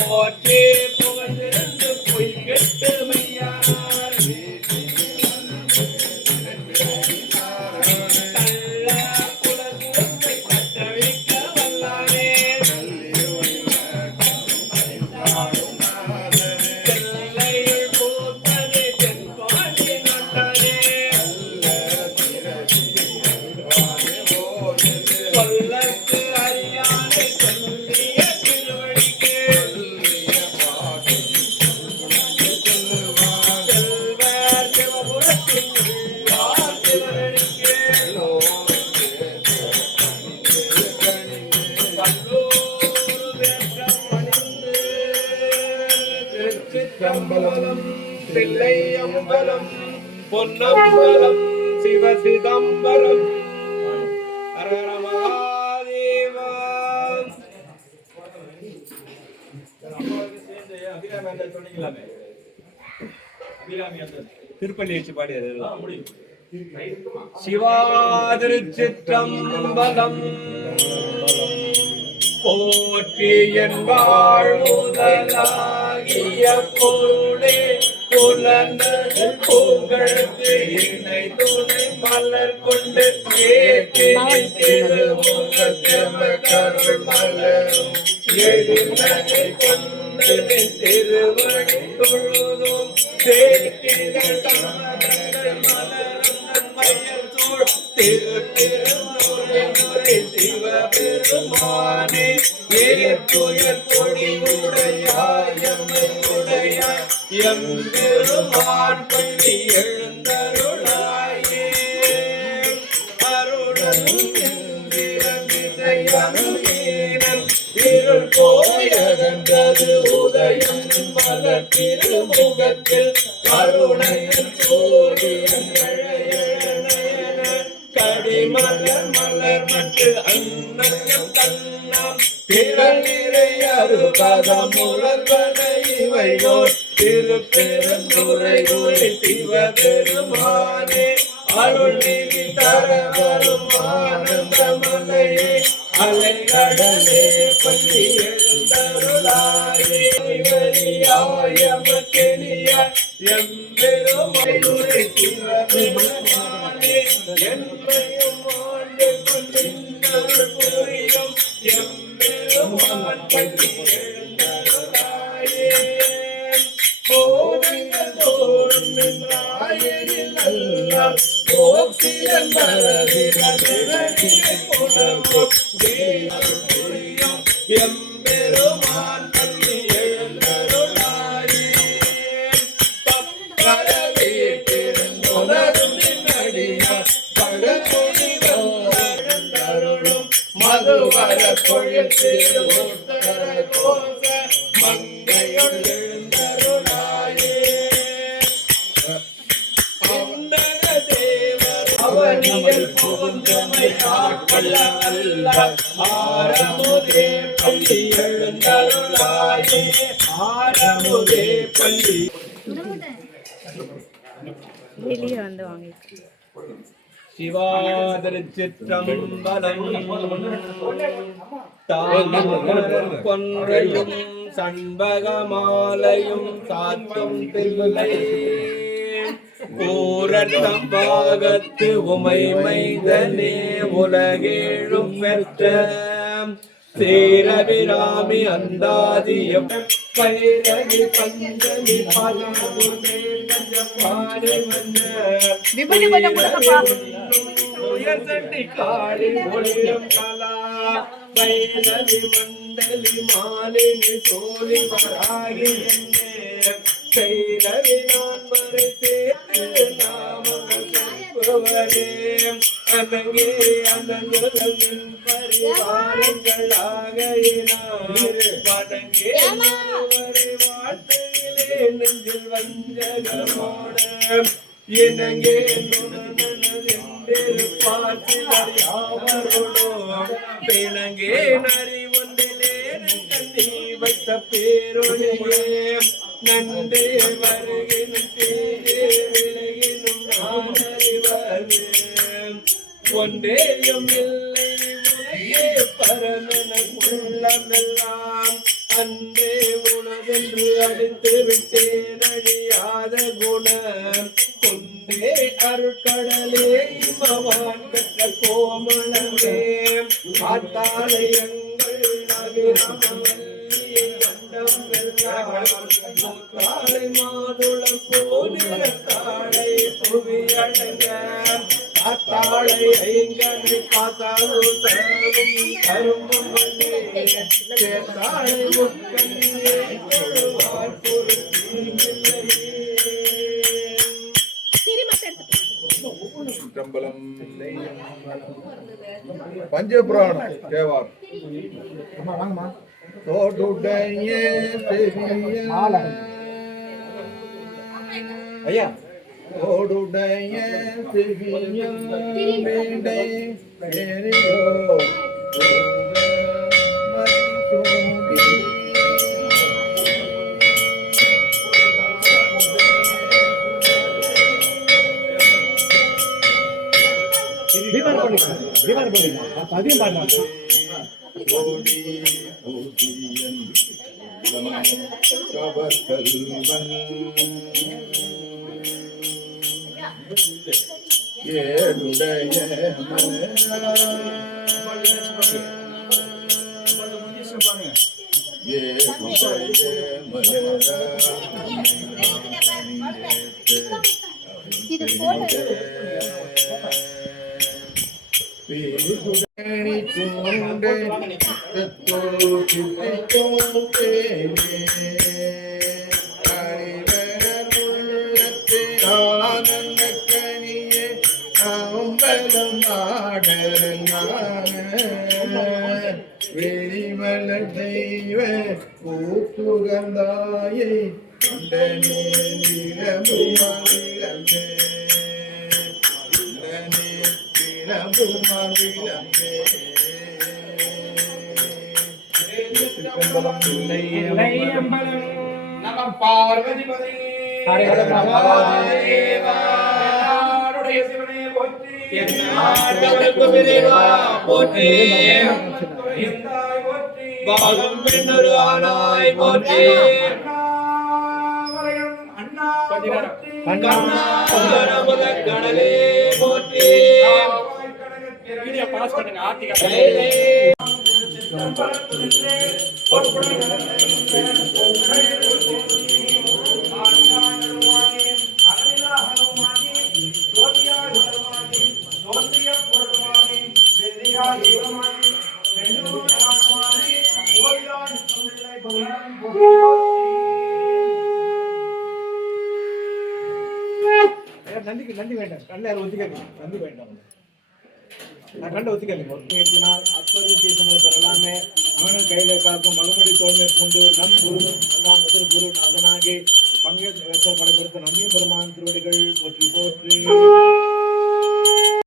போற்றே புகழ்ந்து பொய் கெட்டு மையார் சிற்றம்பலம் தில்லை அம்பலம் பொன்னம்பலம் சிவசிதம்பரம் ஹர மகாதேவா. திருப்பள்ளி வச்சு பாடியது சிவாதிருச்சிற்றம்பலம் போற்றி என்பாள் முதலாகிய பொருளே புலனது புகழ்ந்து இணை துணை மலர் கொண்டு திருமுகருள் மலரும் எழுநகை கொண்டு திருவடி தொழுதும் தேட்டிகள் கமலங்கள் மலரும் மையல் சூழ் திருமுறை சிவபெருமானே ஏற்றுயர் கொடியுடையாயமையுடையாய் எம்பெருமான் பள்ளி எழுந்தருளாயே அருளும் இந்திரமிசையனுமீனன் இருள் போயகன்றது உதயம் மலர் திருமுகத்தில் கருணையின் சூரியன் கடிமலர் மலர் மற்ற அன்னயம் தன்னாம் திறநிறை அறுபதம் உலர்வன இவையோர் திருப்பெருந்துரை உரை சிவபெருமானே அருள் நிதி தர வரும் ஆனந்த மலையே அலைகடலே பள்ளி எழுந்தருளாயே வரியாயமக்கெளியாய் எம்பெருமானுரை சிவபெருமானே என்னையும் ஆண்டு கொண்டிருந்தருள் புரியும் எம்பெருமான் பள்ளி எழுந்தருளாயே கோவிந்தன் தோறும் நின்றாயரில் அல்லால் போக்கிலன் மரபினை புலவும் புரியும் எம்பெருமான் பள்ளி எழுந்தருளாயே வரவேற்றிருந்துணரும் நின்னடியார் பழமொழிகளும் மதுவர பொழில் திருவுத்தர கோச மங்கையுள் எழுந்தருளாயே அந்தர தேவர் அவனியல் போன்றமை ஆட்கொள்ள அல்ல ஆரமுதே பள்ளி எழுந்தருளாயே ஆரமுதே பள்ளி வெளியே வந்து வாங்க. சிவாதிருச்சிற்றம்பலம் கொன்றையும் சண்பகமாலையும் சாத்தும் பிள்ளை ஊரட்டம் பாகத்து உமை மைந்தனே உலகேழும் பெற்ற சேரபிராமி அந்தாதியம் பைரவி பஞ்சமி பலமுதே பாடி வந்த உயர்சண்டி காளி ஒளியம் கலா பைரவி மண்டலி மாலினி சோழி வராகி என்னே பைரவி நான் மறை சேர்த்து நாமவரே அனங்கே அனங்குதமின் பரிவாரங்களாக வணங்கே வாழ்க்கையிலே நெஞ்சில் வஞ்சகமோட இணங்கே பார்த்திலர் யாவரோடோ பிணங்கே நரி ஒன்றிலே கண்ணி வைத்த பேரொழியே நன்றே வருகின்ற ஒன்றேயும் இல்லை உனக்கே பரமன உள்ளமெல்லாம் அன்றே உணவென்று அடித்து விட்டேன் அழியாத குணம் கொண்டே அருட்கடலே இமவான் பெற்ற கோமளமே ஆத்தாளை எங்கள் நகிரமவல்லியை கண்டம் மூத்தாளை மாதுளம் போதிரத்தாளை புவி அழக காத்தாளை ஐங்கனை காத்தாளு தரவும் கரும்பும் சேத்தாளை முக்கண்ணியை தொழுவார் சிற்றம்பலம் பஞ்சபுராணம் தேவார் தோடுடைய ஐயா தோடுடைய அதிகம் பாடலாம் ஏழுடைய வெளிமல தெய்வ கூத்துகந்தாயை உடனே நிலமுமகிழமே உடனே நிலமுமகிழமே நம பார்வதிபதி நாடுடைய சிவனே போற்றி என்னாட்டவர்க்கும் இறைவா போற்றி பாகம் பெண்ணொரு ஆனாய் போற்றி கண்ணாமத கடலே போற்றி பாஸ் பண்ணுங்க நந்திக்கு நந்தி வேண்டாம் கண்ணை யாரும் ஒத்துக்காது நந்தி வேண்டாம் நான் கண்ட ஒத்துக்காதீங்க ஏற்றினால் அப்பது சீசனை பெறலாமே அவனும் கையில காக்கும் மகமுடி தோல்மை பூண்டு நம் குரு முதல் குரு அதனாகி பங்கேற்ற படைப்பிற்கு நம்பியும் பெருமான் திருவடிகள் போற்றி போற்றி